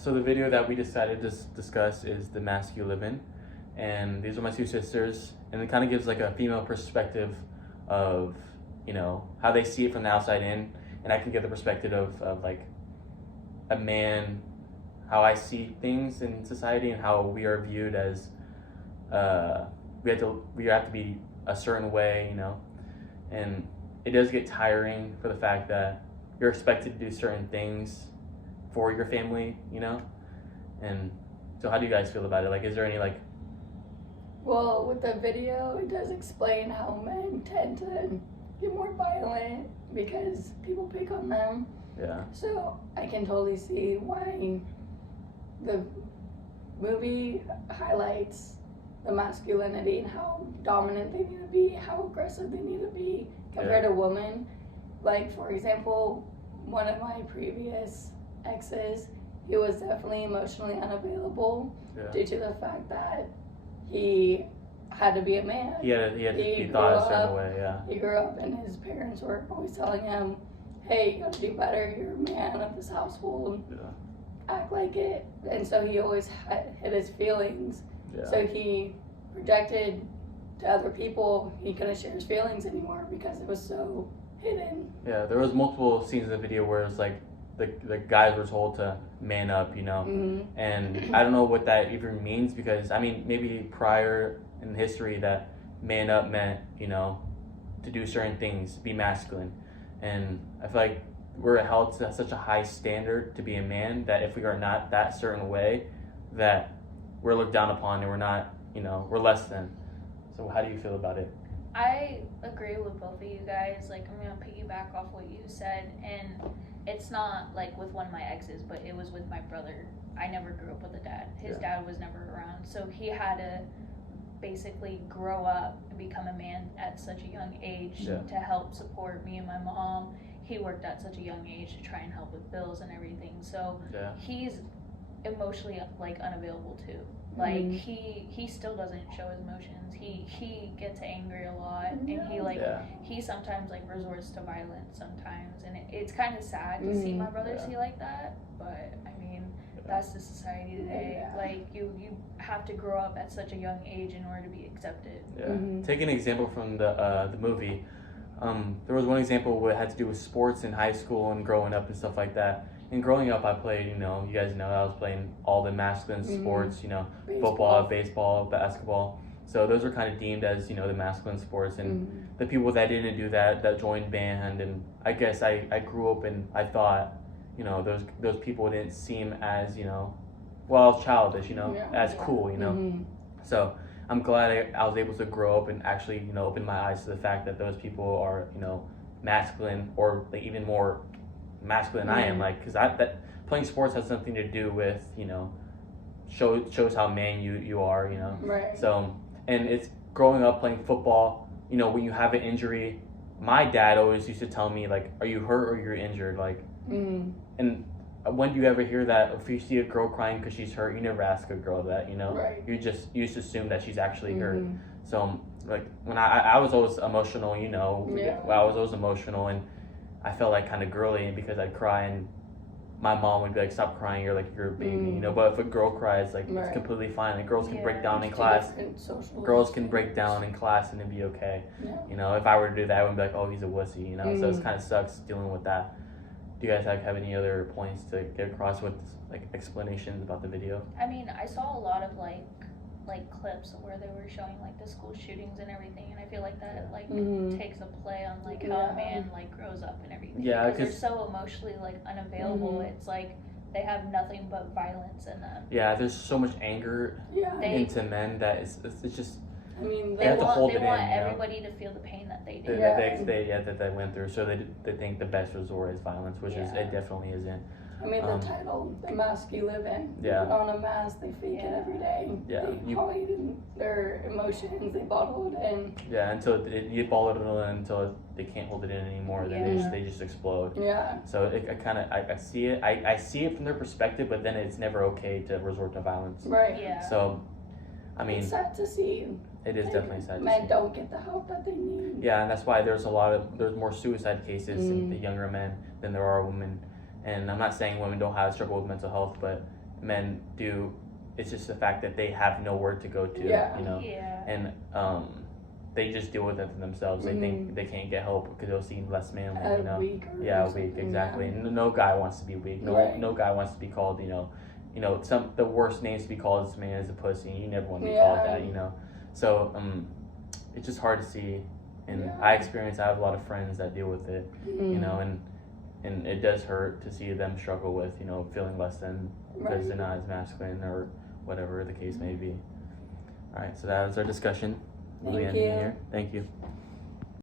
So the video that we decided to discuss is The Mask You Live In, and these are my two sisters, and it kind of gives like a female perspective of, you know, how they see it from the outside in, and I can give the perspective of like a man, how I see things in society and how we are viewed as, we have to be a certain way, you know, and it does get tiring for the fact that you're expected to do certain things for your family, you know? And so how do you guys feel about it? Like, is there any like... Well, with the video, it does explain how men tend to get more violent because people pick on them. Yeah. So I can totally see why the movie highlights the masculinity and how dominant they need to be, how aggressive they need to be compared to women. Like, for example, one of my previous exes, he was definitely emotionally unavailable due to the fact that he had to be a man. He thought a certain way, yeah. He grew up and his parents were always telling him, hey, you gotta do better, you're a man of this household, act like it. And so he always hid his feelings. So he projected to other people, he couldn't share his feelings anymore because it was so hidden. Yeah, there was multiple scenes in the video where it's like the guys were told to man up, you know, and I don't know what that even means, because I mean, maybe prior in history that man up meant, you know, to do certain things, be masculine, and I feel like we're held to such a high standard to be a man that if we are not that certain way, that we're looked down upon and we're not, you know, we're less than. So how do you feel about it? I agree with both of you guys. Like, I'm gonna piggyback off what you said, and it's not like with one of my exes, but it was with my brother. I never grew up with a dad. His dad was never around, so he had to basically grow up and become a man at such a young age to help support me and my mom. He worked at such a young age to try and help with bills and everything. So he's emotionally like unavailable too. Like he still doesn't show his emotions. He gets angry a lot, and he sometimes like resorts to violence sometimes, and it's kind of sad to see my brother see like that. But I mean, that's the society today. Like you have to grow up at such a young age in order to be accepted. Take an example from the movie. There was one example where it had to do with sports in high school and growing up and stuff like that. And growing up, I played, you know, you guys know, I was playing all the masculine sports, you know, football, baseball, basketball. So those were kind of deemed as, you know, the masculine sports. And the people that didn't do that joined band. And I guess I grew up and I thought, you know, those people didn't seem as, you know, well, childish, you know, as cool, you know. So I'm glad I was able to grow up and actually, you know, open my eyes to the fact that those people are, you know, masculine, or like even more masculine than I am, like, because that playing sports has something to do with, you know, shows how man you are, you know. So, and it's growing up playing football, you know, when you have an injury, my dad always used to tell me, like, are you hurt or you're injured, like, and when do you ever hear that? If you see a girl crying because she's hurt, you never ask a girl that, you know. You just assume that she's actually hurt. So like when I was always emotional, you know, I was always emotional, and I felt like kind of girly because I'd cry, and my mom would be like, stop crying, you're a baby, you know. But if a girl cries, like, it's completely fine. Like, girls can break down in class. Girls can break down in class and it'd be okay. You know, if I were to do that, I would be like, oh, he's a wussy, you know. So it kind of sucks dealing with that. Do you guys have any other points to get across with, like, explanations about the video? I mean, I saw a lot of like clips where they were showing like the school shootings and everything, and I feel like that like takes a play on like how a man like grows up and everything. Because they're so emotionally like unavailable. It's like they have nothing but violence in them. There's so much anger into men that it's just. I mean, they want everybody to feel the pain that they do. That they went through. So they think the best resort is violence, which it definitely isn't. I mean, the title, The Mask You Live In. They put on a mask, they fake it every day. They hide their emotions, they bottle it in. Until you bottle it in until they can't hold it in anymore. Then they just explode. So I see it. I see it from their perspective, but then it's never okay to resort to violence. So, I mean, it's sad to see. It is definitely sad. Men don't get the help that they need. And that's why there's more suicide cases in the younger men than there are women. And I'm not saying women don't have struggle with mental health, but men do. It's just the fact that they have nowhere to go to, Yeah. you know, Yeah. and they just deal with it themselves. They think they can't get help because they'll seem less manly, you know. Weak or Yeah, something, weak, exactly. yeah. And no guy wants to be weak. No, Right. no guy wants to be called, some the worst names to be called this man is a pussy. You never want to be Yeah. called that, you know. So it's just hard to see, and Yeah. I have a lot of friends that deal with it, you know, and it does hurt to see them struggle with, feeling less than because they're not as masculine or whatever the case may be. All right, so that was our discussion. Thank We end you. here. Thank you.